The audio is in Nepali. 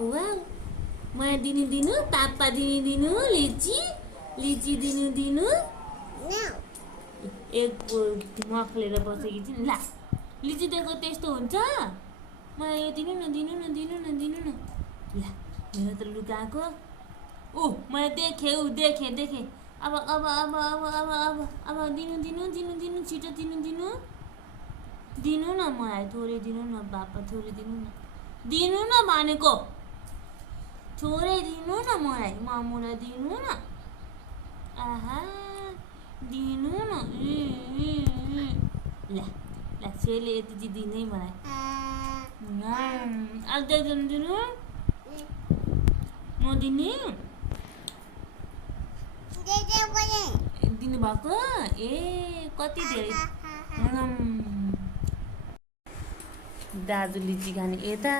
वाउ मलाई दिनु दिनु पापा दिनु दिनु लिची लिची दिनु दिनु एक मखलेर बसेकी छिन् ला लिची दिएको त्यस्तो हुन्छ मलाई यो दिनु न दिनु न दिनु न दिनु न ला मेरो त लुकाएको ओ मैले देखेँ अब अब अब अब अब अब अब दिनु दिनु दिनु दिनु छिटो दिनु दिनु दिनु न मलाई थोरै दिनु न पापा थोरै दिनु न भनेको थोरै दिनु न मलाई मामुलाई दिनु न आहा दिनु न ला ला सेले यति चाहिँ दिनै मलाई अझै दिनु नदिने दिनुभएको ए कति धेरै दाजु लिची खाने यता